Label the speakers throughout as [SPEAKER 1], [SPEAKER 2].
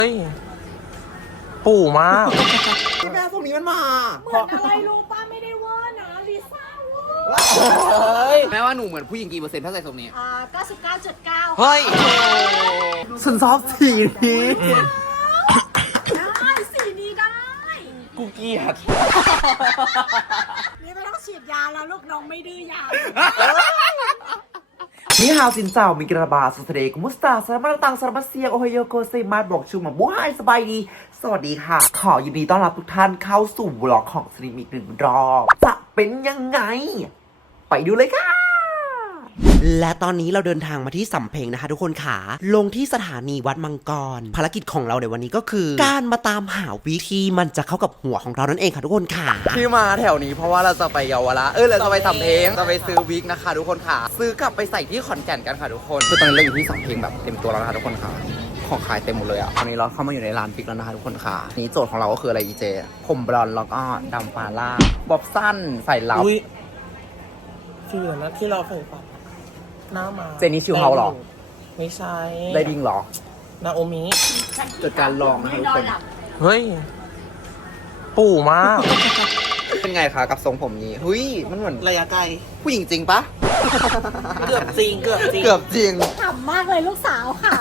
[SPEAKER 1] เฮ้ยปู่มาก
[SPEAKER 2] แม่พวกนี้มันมา
[SPEAKER 3] เหมือนอะไรรู้ป้าไม่ได้ว่านะลิซ่า
[SPEAKER 2] แม่ว่าหนูเหมือนผู้หญิงกี่เปอร์เซ็นต์ถ้าใส่ทรงนี้
[SPEAKER 3] 99.9
[SPEAKER 2] เฮ้ยฉันชอบสีนี้
[SPEAKER 3] ได้สีนี้ได้
[SPEAKER 2] กูเกลียด
[SPEAKER 3] นี่ไม่ต้องฉีดยาแล้วลูกน้องไม่ดื้อยา
[SPEAKER 2] นี่ฮาวซินเจ้ามีกระบาสุดเดกุมุสตาสารมาตังสารมาเซียโอไฮโอโกเซมาร์บอกชูมาบุ้ยสบายดีสวัสดีค่ะขอยินดีต้อนรับทุกท่านเข้าสู่บล็อกของสตรีมอีกหนึ่งรอบจะเป็นยังไงไปดูเลยค่ะและตอนนี้เราเดินทางมาที่สำเพ็งนะคะทุกคนค่ะลงที่สถานีวัดมังกรภารกิจของเราในวันนี้ก็คือการมาตามหาวิธีมันจะเข้ากับหัวของเรานั่นเองค่ะทุกคนค่ะที่มาแถวนี้เพราะว่าเราจะไปเยาวราชเราจะไปสำเพ็งจะไปซื้อวิกนะคะทุกคนค่ะซื้อกลับไปใส่ที่ขอนแก่นกันค่ะทุกคนคือตอนนี้เราอยู่ที่สำเพ็งแบบเต็มตัวแล้วนะคะทุกคนค่ะของขายเต็มหมดเลยอ่ะตอนนี้เราเข้ามาอยู่ในร้านปิกแล้วนะคะทุกคนค่ะนี่โจทย์ของเราก็คืออะไรอีเจผมบลอนด์แล้วก็ดำฟาร่าบ๊อบสั้นใส่ลับ
[SPEAKER 1] ฟีลนะที่เราเคยฟังหน้ามา
[SPEAKER 2] เจนี่ชิวเฮาหรอ
[SPEAKER 1] ไม่ใช่
[SPEAKER 2] ได้ดิงหรอ
[SPEAKER 1] นาโอมิ
[SPEAKER 2] เกิดการลองนะคะทุกคน
[SPEAKER 1] เฮ้ยปู่มาก
[SPEAKER 2] เป็นไงคะกับทรงผมนี้เฮ้ยมันเหมือน
[SPEAKER 1] ระยะไกล
[SPEAKER 2] ผู้หญิงจริงปะ
[SPEAKER 1] เกือบจริง
[SPEAKER 3] ขำมากเลยลูกสาวค่ะ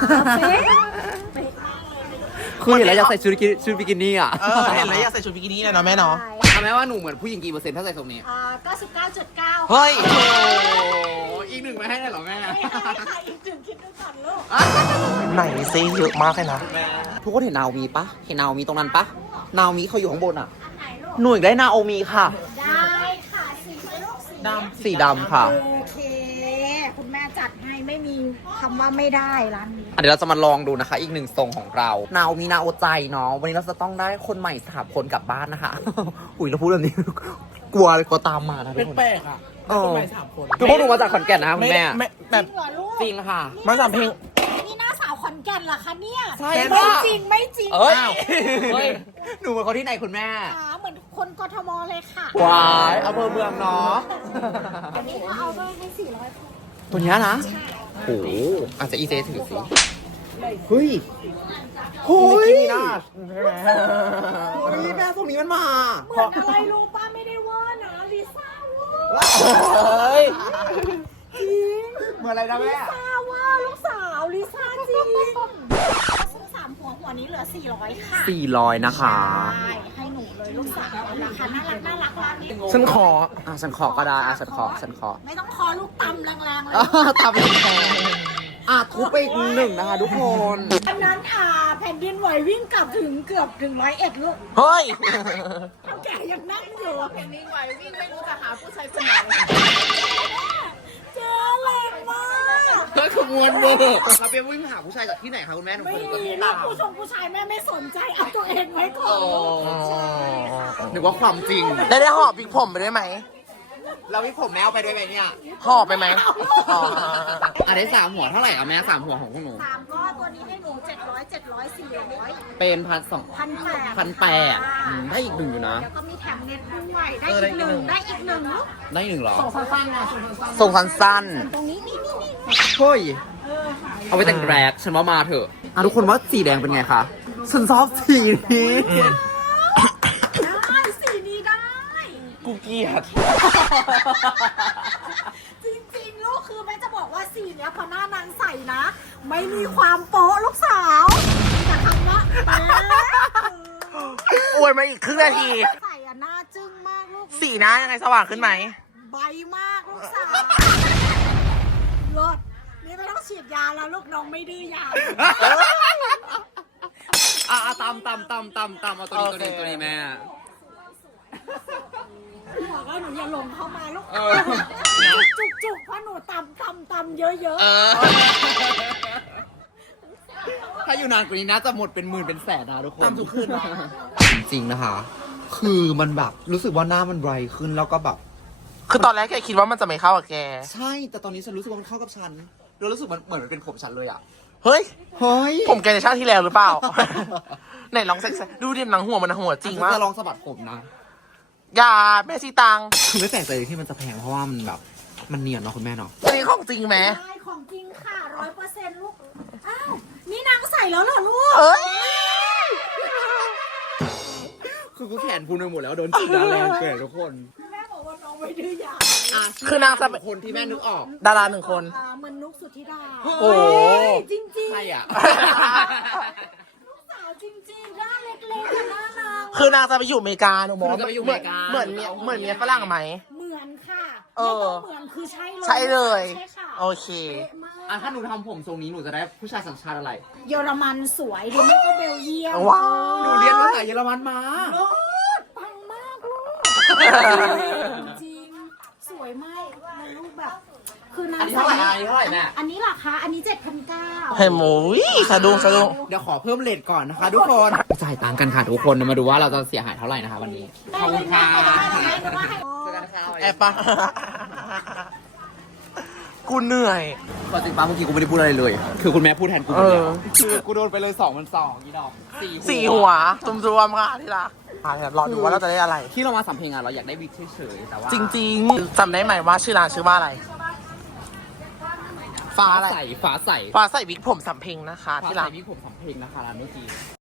[SPEAKER 2] คือเห็นแล้วอยากใส่ชุดบิกินี่อ่ะ
[SPEAKER 1] เห็นแล้วอยากใส่ชุดบิกินี่เลยเนาะแม่เนาะ
[SPEAKER 2] แม่ว่าหนูเหมือนผู้หญิงกี่เปอร์เซ็นต์ถ้าใส่ทรงนี้
[SPEAKER 3] 99.9
[SPEAKER 2] เฮ้ยอีกหนึ่งไม่ให้ได้หรอแม่
[SPEAKER 3] ไม่ให้ค่ะอีกหนึ่งคิดดูก่อนลูก
[SPEAKER 1] ไหนซิเยอะมากเลยนะ
[SPEAKER 2] ทุกคนเห็นนาโอมีปะเห็นนาโอมีตรงนั้นปะนาโอมีเขาอยู่ข้างบนอ่ะหนูอยากได้นาโอมีค่ะ
[SPEAKER 3] ได้ค่ะ
[SPEAKER 2] สีดำค่ะ
[SPEAKER 3] โอเคคุณแม่จัดให้ไม่มีคำว่าไม่ได้ร้านนี้
[SPEAKER 2] เดี๋ยวเราจะมาลองดูนะคะอีกหนึ่งทรงของเรานาโอมีนาโอใจเนาะวันนี้เราจะต้องได้คนใหม่3 คนกลับบ้านนะคะอุ้ยเราพูดแบบนี้กลัวตามมานะทุกคน
[SPEAKER 1] แปลกอ่ะคนใหม่3 คน
[SPEAKER 2] คือพวกหนูมาจากขอนแก่นนะคะคุณแม่
[SPEAKER 3] แบบ
[SPEAKER 2] จริงค่ะ
[SPEAKER 1] มาสำเพ็ง
[SPEAKER 3] นี่หน้าสาวขอนแก่นเหรอคะเนี่ย
[SPEAKER 2] ใช่
[SPEAKER 3] ไม่จริง
[SPEAKER 2] เอ้ยหนูเป็นคนที่ไหนคุณแม่
[SPEAKER 3] เหมือนคนกทมเลยค่ะ
[SPEAKER 2] ว้ายอำเภอเมืองเนาะ
[SPEAKER 3] อันนี้เอาด้วยให้400
[SPEAKER 2] ตัวนี้นะโอ้อาจจะอีเจถือสิเฮ้ยเฮ้ยแม่พวกนี้มันมา
[SPEAKER 3] เหมือนอะไรรู้ป้าไม่ได้ว่านะลิซ่า
[SPEAKER 2] เฮ้ยจริงเหมือนอะไรนะแม่
[SPEAKER 3] ลิซ่าว่าลูกสาวลิซ่าจริงซึ่ง3 หัวนี้เหลือ400ค่ะ
[SPEAKER 2] 400นะคะ
[SPEAKER 3] ให้หนูเลยลูกสาวราคาน่ารักร้านนี้
[SPEAKER 2] ฉันขอก็ได้ฉันขอ
[SPEAKER 3] ไม่ต้องคอลูกตำแรงๆเลย
[SPEAKER 2] ตำแรงทุบไปอีก1นะคะทุกคน
[SPEAKER 3] อันนั้นแผ่นดินไหววิ่งกลับถึงเกือบถึง101ลูก
[SPEAKER 1] เฮ้ย
[SPEAKER 3] แกยังนั่งอยู่
[SPEAKER 4] แผ่นดินไหววิ่งไม่รู้จะหาผู้ชายคนไหน
[SPEAKER 3] เจอแรงมาก
[SPEAKER 2] เฮ้ยขบวนเวอร์เราไปวิ่งหาผู้ชายจากที่ไหนคะคุณแม่หนู
[SPEAKER 3] ไม่มีลูกผู้ชายแม่ไม่สนใจเอาตัวเองไว้ก่อน
[SPEAKER 2] นึกว่าความจริง
[SPEAKER 1] ได้หอบวิกผมไปด้วยไหม
[SPEAKER 2] เราวิกผมแมวไปด้วยไหมเนี่ย
[SPEAKER 1] หอบไปไหม
[SPEAKER 2] ได้3 หัวเท่าไหร่แม่3 หัวของพวกหนู
[SPEAKER 3] 3ก็ตัวนี้ให้หนู700 400
[SPEAKER 2] เป็น1,800ได้อีก1อยู่นะ
[SPEAKER 3] แล้วก็มีแถมเน็ตด้วยได้อีก1ได้อีก1ลูก
[SPEAKER 2] ได้1หรอ
[SPEAKER 1] ทรงสั้น
[SPEAKER 3] ตรงนี้นี่
[SPEAKER 2] เฮ้ยเอาไปแต่งแรกฉันว่ามาเถอะทุกคนว่าสีแดงเป็นไงคะฉันชอบสีนี้
[SPEAKER 3] ได้สีนี้ได้
[SPEAKER 1] กูเกลียด
[SPEAKER 3] จริงๆลูกคือแม่จะบอกว่าสีเนี้ยพอหน้านางใส่นะไม่มีความโป๊ะลูกสาวแต่คำว่า
[SPEAKER 1] อวยมาอีกครึ่งนาที
[SPEAKER 3] ใส่หน้าจึ้งมากลูก
[SPEAKER 1] สีหน้ายังไงสว่างขึ้นไหม
[SPEAKER 3] ใบมากลูกสาวรถนี่ไม่ต้องฉีดยาแล้วลูกน้องไม่ดื้อยา
[SPEAKER 2] ตำเอาตัวนี้แม่
[SPEAKER 3] บอกว่าหนูอย่าหลงเข้ามาลูกจุกเพราะหนูตำเยอะ
[SPEAKER 2] ถ้าอยู่นานกว่านี้น่าจะหมดเป็นหมื่นเป็นแสนนะทุกคน
[SPEAKER 1] ตำทุกคืน
[SPEAKER 2] จริงนะคะคือมันแบบรู้สึกว่าหน้ามันไบรท์ขึ้นแล้วก็แบบ
[SPEAKER 1] คือตอนแรกแกคิดว่ามันจะไม่เข้ากับแก
[SPEAKER 2] ใช่แต่ตอนนี้ฉันรู้สึกว่ามันเข้ากับฉันเรารู้สึกมันเหมือนมันเป็นผมฉันเลยอ่ะ
[SPEAKER 1] เฮ้ยผมแกในชาติที่แล้วหรือเปล่าไหนลองเซ็กซ์ดูดิหนังหัวมันหัวจริงมาก
[SPEAKER 2] จะลองสะบัดผมนะ
[SPEAKER 1] อย่าแม่ชีตัง
[SPEAKER 2] คือไม่แปลกใจที่มันจะแพงเพราะว่ามันแบบมันเนียนเนาะคุณแม่เนาะ
[SPEAKER 1] อันนี้ของจริงไหม
[SPEAKER 3] ใช่ของจริงค่ะ100%ลูกอ้าวนี่นางใส่แล้วเหรอลูก
[SPEAKER 1] เอ้ย
[SPEAKER 2] กูแขนพูนไปหมดแล้วโดนฉีดยาแรงเกินทุกคน
[SPEAKER 3] แม่บอกว่าน้องไม่ดื้อยา
[SPEAKER 1] คือนางจะ
[SPEAKER 2] คนที่แม่นึกออก
[SPEAKER 1] ดาราหนึ่งคน
[SPEAKER 3] เหมือนนุกสุธิดา
[SPEAKER 1] โอ้โห
[SPEAKER 3] จริง
[SPEAKER 2] ใช่อ่ะ
[SPEAKER 3] ๆลูกสาวจริงๆหน้าเล็กๆกับหน้านาง
[SPEAKER 1] คือนางจะไปอยู่อเมริกาหนูมอง
[SPEAKER 2] คือนางจะไปอยู่อเมริกา
[SPEAKER 1] เหมือนเมียฝรั่งไหม
[SPEAKER 3] เหมือนค่ะ
[SPEAKER 1] เออ
[SPEAKER 3] ไม่ต้องเหมือนคือใช่เลย
[SPEAKER 1] ใช่เลย
[SPEAKER 3] ใช่ค่ะ
[SPEAKER 1] โอเค
[SPEAKER 3] เป๊ะมาก
[SPEAKER 2] ถ้าหนูทำผมทรงนี้หนูจะได้ผู้ชายสัญชาติอะไร
[SPEAKER 3] เยอรมันสวยหรือไม่ก็เบลเยียม
[SPEAKER 1] ว้าว
[SPEAKER 2] หนูเรียนภาษาเยอรมันมา
[SPEAKER 3] โอ้ปังมากลูกจริงๆสวยมากในรูปแบบ คือนาง
[SPEAKER 2] อันนี้เท่าไหร่อันนี้เท่าไหร่แม่
[SPEAKER 3] อันนี้ราคาอันนี้7,900
[SPEAKER 1] เฮ้ยหมูสะดุ้ง
[SPEAKER 2] เดี๋ยวขอเพิ่มเลทก่อนนะคะทุกคน จ่ายตังค์กันค่ะทุกคน มาดูว่าเราจะเสียหายเท่าไหร่นะคะวันนี้ ขอบคุณค่ะ
[SPEAKER 1] แอบปะกูเหนื่อย
[SPEAKER 2] ปกติป้าเมื่อกี้กูไม่ได้พูดอะไรเลย คือคุณแม่พูดแทนกูหมดแล้ว
[SPEAKER 1] เออ
[SPEAKER 2] คือกูโดนไปเลย2,200อีดอก
[SPEAKER 1] สี่หัวรวมๆค่ะที่รักรอดูว่าเราจะได้อะไร
[SPEAKER 2] ที่เรามาสัมเพลงอ่ะเราอยากได้วิกเฉยๆแต่ว่า
[SPEAKER 1] จริงๆจำได้ไหมว่าชื่อร้านชื่อว่าอะไร ฟ้าอะไร
[SPEAKER 2] ฟ้าใส
[SPEAKER 1] ฟ้าใส่วิกผมสำเพ็งนะคะ
[SPEAKER 2] ฟ้า
[SPEAKER 1] ที่
[SPEAKER 2] ใส
[SPEAKER 1] ร้าน
[SPEAKER 2] วิกผมสัมเพลงนะคะร้านเมื่อกี้